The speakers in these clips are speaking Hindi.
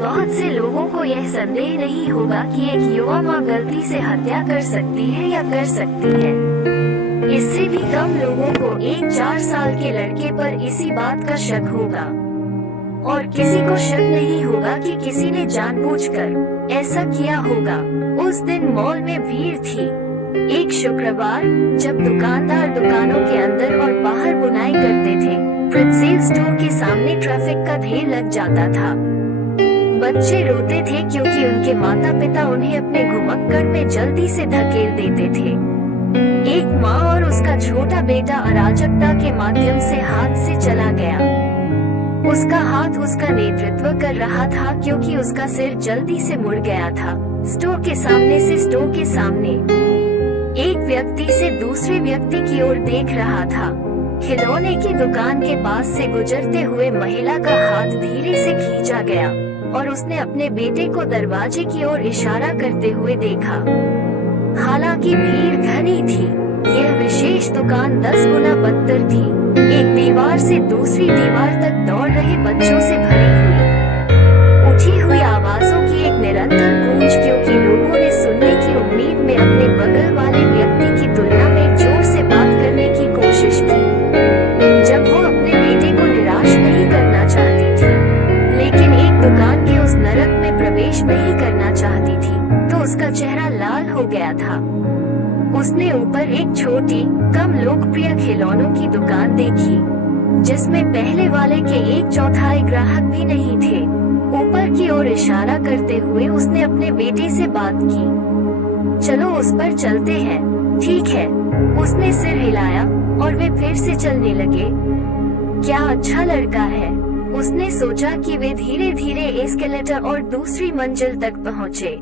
बहुत से लोगों को यह संदेह नहीं होगा कि एक युवा माँ गलती से हत्या कर सकती है या कर सकती है। इससे भी कम लोगों को एक 4 साल के लड़के पर इसी बात का शक होगा, और किसी को शक नहीं होगा कि किसी ने जानबूझकर ऐसा किया होगा। उस दिन मॉल में भीड़ थी। एक शुक्रवार, जब दुकानदार दुकानों के अंदर और बाहर बुनाई करते थे, प्रिंसेस स्टोर के सामने ट्रैफिक का ढेर लग जाता था। बच्चे रोते थे क्योंकि उनके माता पिता उन्हें अपने घुमक्कड़ में जल्दी से धकेल देते थे। एक माँ और उसका छोटा बेटा अराजकता के माध्यम से हाथ से चला गया। उसका हाथ उसका नेतृत्व कर रहा था क्योंकि उसका सिर जल्दी से मुड़ गया था। स्टोर के सामने से स्टोर के सामने एक व्यक्ति से दूसरे व्यक्ति की ओर देख रहा था। खिलौने की दुकान के पास से गुजरते हुए महिला का हाथ धीरे से खींचा गया और उसने अपने बेटे को दरवाजे की ओर इशारा करते हुए देखा। हालांकि भीड़ घनी थी, यह विशेष दुकान 10 गुना बदतर थी, एक दीवार से दूसरी दीवार तक दौड़ रहे बच्चों से भरी हुई, उठी हुई आवाजों की एक निरंतर गूंज, क्योंकि लोगों ने सुनने की उम्मीद में अपने बगल वाले व्यक्ति की तुलना में जोर से बात करने की कोशिश की। जब वो अपने बेटे को निराश नहीं करना चाहती थी, लेकिन एक दुकान के उस नरक में प्रवेश नहीं करना चाहती थी, तो उसका चेहरा लाल हो गया था। उसने ऊपर एक छोटी, कम लोकप्रिय खिलौनों की दुकान देखी, जिसमें पहले वाले के 1/4 ग्राहक भी नहीं थे। ऊपर की ओर इशारा करते हुए उसने अपने बेटे से बात की। चलो उस पर चलते हैं, ठीक है। उसने सिर हिलाया और वे फिर से चलने लगे। क्या अच्छा लड़का है, उसने सोचा कि वे धीरे धीरे एस्केलेटर और दूसरी मंजिल तक पहुँचे।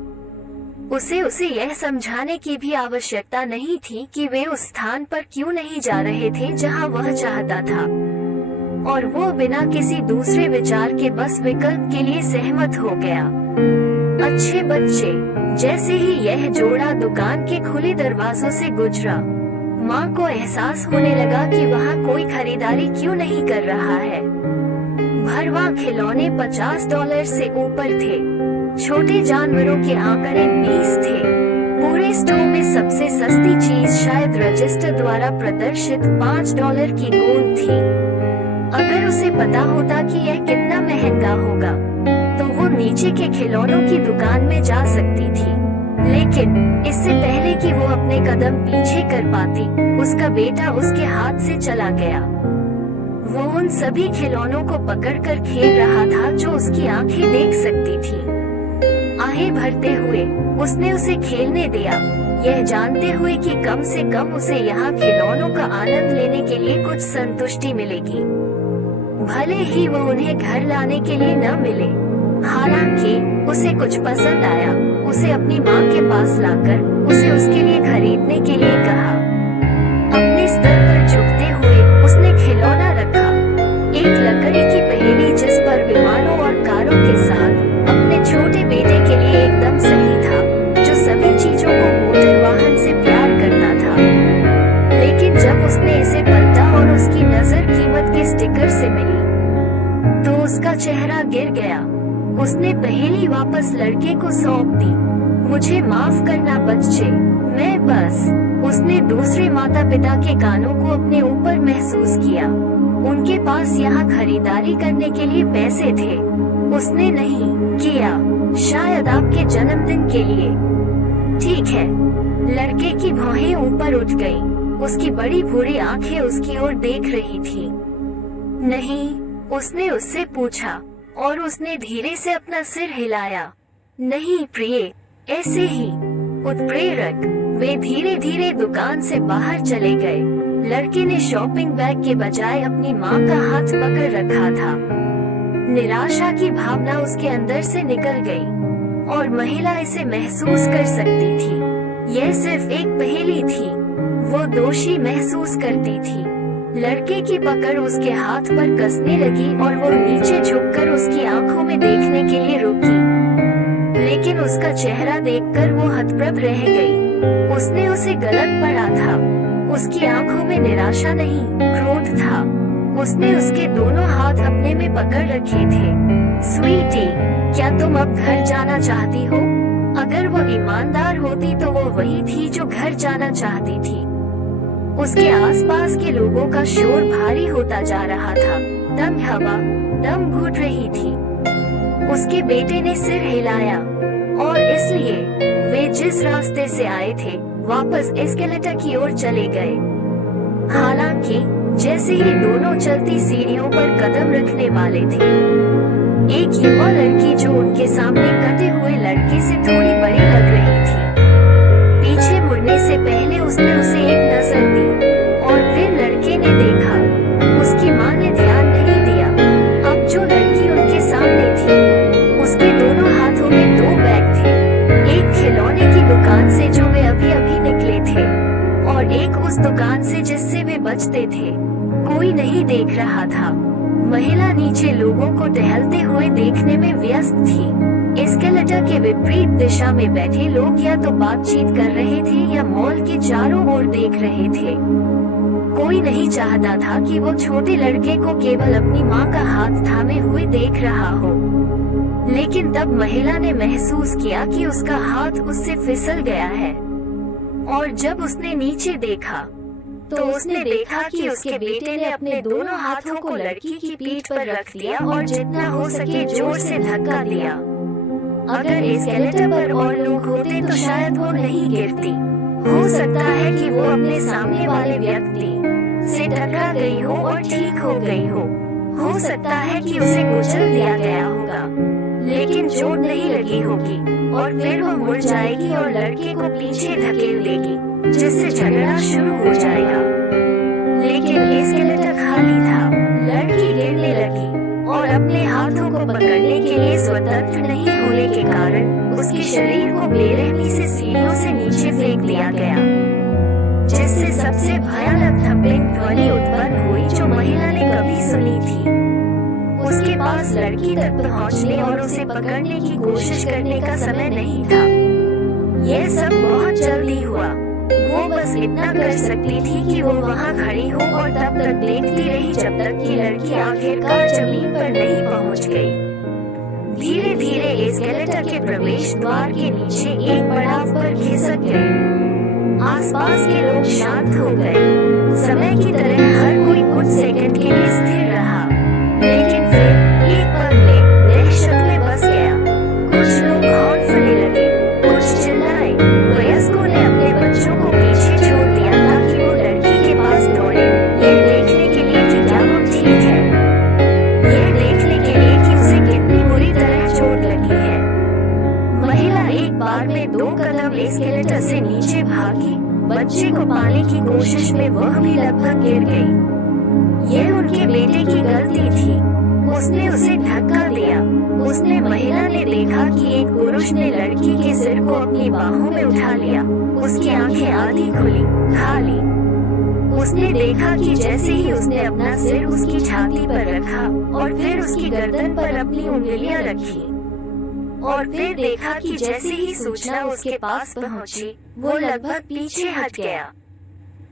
उसे यह समझाने की भी आवश्यकता नहीं थी कि वे उस स्थान पर क्यों नहीं जा रहे थे जहां वह चाहता था, और वो बिना किसी दूसरे विचार के बस विकल्प के लिए सहमत हो गया। अच्छे बच्चे। जैसे ही यह जोड़ा दुकान के खुले दरवाजों से गुजरा, माँ को एहसास होने लगा कि वहाँ कोई खरीदारी क्यों नहीं कर रहा है। भरवा खिलौने $50 से ऊपर थे। छोटे जानवरों के आंकड़े 20 थे। पूरे स्टोर में सबसे सस्ती चीज शायद रजिस्टर द्वारा प्रदर्शित $5 की गोंद थी। अगर उसे पता होता कि यह कितना महंगा होगा, तो वो नीचे के खिलौनों की दुकान में जा सकती थी। लेकिन इससे पहले कि वो अपने कदम पीछे कर पाती, उसका बेटा उसके हाथ से चला गया। वो उन सभी खिलौनों को पकड़कर खेल रहा था जो उसकी आंखें देख सकती थी। आहें भरते हुए उसने उसे खेलने दिया, यह जानते हुए कि कम से कम उसे यहाँ खिलौनों का आनंद लेने के लिए कुछ संतुष्टि मिलेगी, भले ही वो उन्हें घर लाने के लिए न मिले। हालांकि उसे कुछ पसंद आया। उसे अपनी माँ के पास लाकर उसे उसके लिए खरीदने के लिए कहा। अपने स्तर पर झुकते हुए उसने खिलौना रखा, एक लकड़ी की पहेली जिस पर विमानों और कारों के साथ अपने छोटे बेटे के लिए एकदम सही था, जो सभी चीजों को मोटर वाहन से प्यार करता था। लेकिन जब उसने इसे पलटा और उसकी नजर कीमत के स्टिकर से मिली, तो उसका चेहरा गिर गया। उसने पहेली वापस लड़के को सौंप दी। मुझे माफ करना बच्चे, मैं बस। उसने दूसरे माता पिता के कानों को अपने ऊपर महसूस किया। उनके पास यहाँ खरीदारी करने के लिए पैसे थे। उसने नहीं किया, शायद आपके जन्मदिन के लिए। ठीक है। लड़के की भौहें ऊपर उठ गईं। उसकी बड़ी भूरी आंखें उसकी ओर देख रही थी। नहीं, उसने उससे पूछा, और उसने धीरे से अपना सिर हिलाया। नहीं प्रिय, ऐसे ही। उत्प्रेरक। वे धीरे धीरे दुकान से बाहर चले गए। लड़के ने शॉपिंग बैग के बजाय अपनी माँ का हाथ पकड़ रखा था। निराशा की भावना उसके अंदर से निकल गई, और महिला इसे महसूस कर सकती थी। यह सिर्फ एक पहेली थी। वो दोषी महसूस करती थी। लड़के की पकड़ उसके हाथ पर कसने लगी और वो नीचे झुककर उसकी आंखों में देखने के लिए रुकी। लेकिन उसका चेहरा देखकर वो हतप्रभ रह गई। उसने उसे गलत पढ़ा था। उसकी आंखों में निराशा नहीं, क्रोध था। उसने उसके दोनों हाथ हाथ अपने में पकड़ रखे थे। स्वीटी, क्या तुम अब घर जाना चाहती हो? अगर वो ईमानदार होती तो वो वही थी जो घर जाना चाहती थी। उसके आसपास के लोगों का शोर भारी होता जा रहा था। तंग हवा दम घुट रही थी। उसके बेटे ने सिर हिलाया और इसलिए वे जिस रास्ते से आए थे वापस एस्केलेटर की ओर चले गए। हालांकि जैसे ही दोनों चलती सीढ़ियों पर कदम रखने वाले थे, एक युवा लड़की जो उनके सामने कटे हुए लड़के से थोड़ी बड़ी लग रही थी, पीछे मुड़ने से पहले उसने उसे एक नजर दी और फिर लड़के ने देखा। उसकी मां ने ध्यान नहीं दिया। अब जो लड़की उनके सामने थी उसके दोनों हाथों में 2 बैग थे, एक खिलौने की दुकान से जो वे अभी अभी निकले थे और एक उस दुकान से जिससे वे बचते थे। कोई नहीं देख रहा था। महिला नीचे लोगों को टहलते हुए देखने में व्यस्त थी। एस्केलेटर के विपरीत दिशा में बैठे लोग या तो बातचीत कर रहे थे या मॉल के चारों ओर देख रहे थे। कोई नहीं चाहता था कि वो छोटे लड़के को केवल अपनी मां का हाथ थामे हुए देख रहा हो, लेकिन तब महिला ने महसूस किया कि उसका हाथ उससे फिसल गया है। और जब उसने नीचे देखा तो उसने देखा कि उसके बेटे ने अपने दोनों हाथों को लड़की की पीठ पर रख दिया और जितना हो सके जोर से धक्का दिया। अगर एस्केलेटर पर और लोग होते तो शायद वो नहीं गिरती। हो सकता है कि वो अपने सामने वाले व्यक्ति से टकरा गई हो और ठीक हो गई हो सकता है कि उसे कुचल दिया गया होगा, लेकिन चोट नहीं लगी होगी और फिर वो मुड़ जाएगी और लड़के को पीछे धकेल देगी, जिससे झगड़ा शुरू हो जाएगा। लेकिन एस्केलेटर खाली था। लड़की गिरने लगी और अपने हाथों को पकड़ने के लिए स्वतंत्र नहीं होने के कारण उसके शरीर को बेरहमी से सीढ़ियों से नीचे फेंक दिया गया, जिससे सबसे भयानक थम्पिंग ध्वनि उत्पन्न हुई जो महिला ने कभी सुनी थी। उसके पास लड़की तक पहुंचने और उसे पकड़ने की कोशिश करने का समय नहीं था। यह सब बहुत जल्दी हुआ। वो बस इतना कर सकती थी कि वो वहाँ खड़ी हो और तब तक देखती रही जब तक कि लड़की आखिरकार जमीन पर नहीं पहुँच गई। धीरे धीरे एस्केलेटर के प्रवेश द्वार के नीचे एक पड़ाव पर खिसक गई। आसपास के लोग शांत हो गए। समय की तरह हर कोई कुछ सेकंड के लिए स्थिर रहा, लेकिन फिर एक पल में दहशत में बस गया। कुछ लोग हौंसले लगे, कुछ चिल्लाए। वयस्कों ने अपने बच्चों को पीछे छोड़ दिया ताकि वो लड़की के पास दौड़े, यह देखने के लिए कि क्या वो ठीक है, यह देखने के लिए कि उसे कितनी बुरी तरह चोट लगी है। महिला एक बार में 2 कदम एस्केलेटर से नीचे भागी। बच्चे को पाने की कोशिश में वह भी लगभग गिर गई। यह उनके बेटे की गलती थी। उसने उसे धक्का दिया। उसने महिला ने देखा कि एक पुरुष ने लड़की के सिर को अपनी बाहों में उठा लिया। उसकी आंखें आधी खुली, खाली। उसने देखा कि जैसे ही उसने अपना सिर उसकी छाती पर रखा और फिर उसकी गर्दन पर अपनी उंगलियां रखी और फिर देखा कि जैसे ही सूचना उसके पास पहुंची, वो लगभग पीछे हट गया।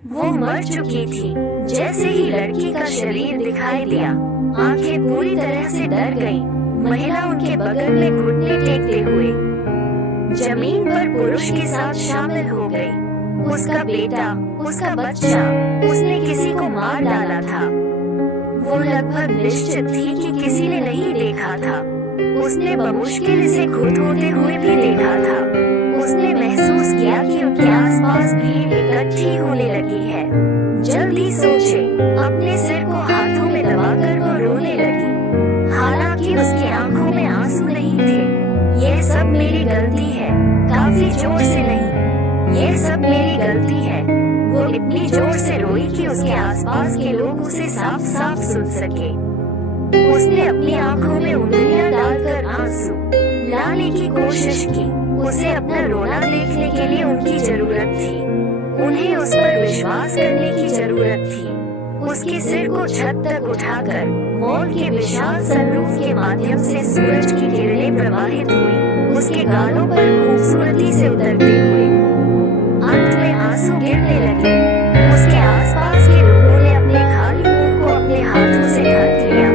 वो मर चुकी थी। जैसे ही लड़की का शरीर दिखाई दिया, आंखें पूरी तरह से डर गईं। महिला उनके बगल में घुटने टेकते हुए जमीन पर पुरुष के साथ शामिल हो गई। उसका बेटा, उसका बच्चा, उसने किसी को मार डाला था। वो लगभग निश्चित थी कि किसी ने नहीं देखा था। उसने बमुश्किल इसे खुद होते हुए भी देखा था। उसने महसूस किया कि उनके आसपास भीड़ इकट्ठी होने लगी है। जल्दी सोचे, अपने सिर को हाथों में दबाकर वो रोने लगी। हालांकि उसकी आंखों में आंसू नहीं थे। यह सब मेरी गलती है, काफी जोर से नहीं, यह सब मेरी गलती है। वो इतनी जोर से रोई कि उसके आसपास के लोग उसे साफ साफ सुन सके। उसने अपनी आंखों में उंगलियां डालकर आंसू लाने की कोशिश की। उसे अपना रोना देखने के लिए उनकी जरूरत थी। उन्हें उस पर विश्वास करने की जरूरत थी। उसके सिर को छत तक उठाकर मॉल के विशाल सनरूफ के माध्यम से सूरज की किरणें प्रवाहित हुई, उसके गालों पर खूबसूरती से उतरते हुए। अंत में आंसू गिरने लगे। उसके आसपास के लोगों ने अपने खाली मुंह को अपने हाथों से ढक लिया।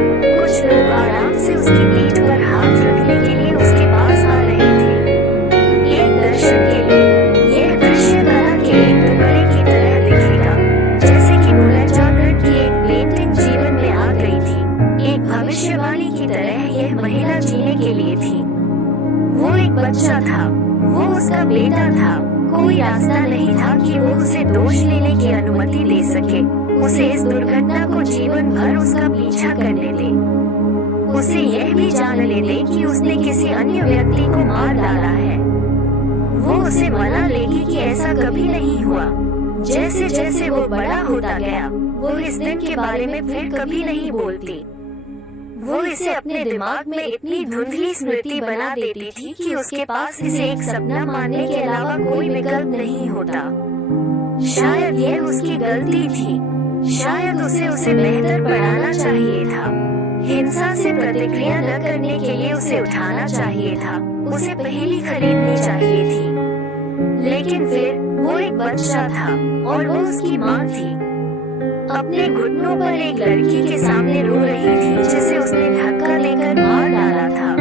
भविष्यवाणी की तरह यह महिला जीने के लिए थी। वो एक बच्चा था, वो उसका बेटा था। कोई रास्ता नहीं था कि वो उसे दोष लेने की अनुमति दे सके, उसे इस दुर्घटना को जीवन भर उसका पीछा करने दे, उसे यह भी जान ले दे कि उसने किसी अन्य व्यक्ति को मार डाला है। वो उसे मना लेगी कि ऐसा कभी नहीं हुआ। जैसे जैसे वो बड़ा होता गया, वो इस दिन के बारे में फिर कभी नहीं बोलती। वो इसे अपने दिमाग में इतनी धुंधली स्मृति बना देती थी कि उसके पास इसे एक सपना मानने के अलावा कोई विकल्प नहीं होता। शायद यह उसकी गलती थी, शायद उसे बेहतर पढ़ाना चाहिए था, हिंसा से प्रतिक्रिया न करने के लिए उसे उठाना चाहिए था, उसे पहेली खरीदनी चाहिए थी। लेकिन फिर वो एक बच्चा था और वो उसकी माँ थी, अपने घुटनों पर एक लड़की के सामने रो रही थी जिसे उसने धक्का देकर मार डाला था।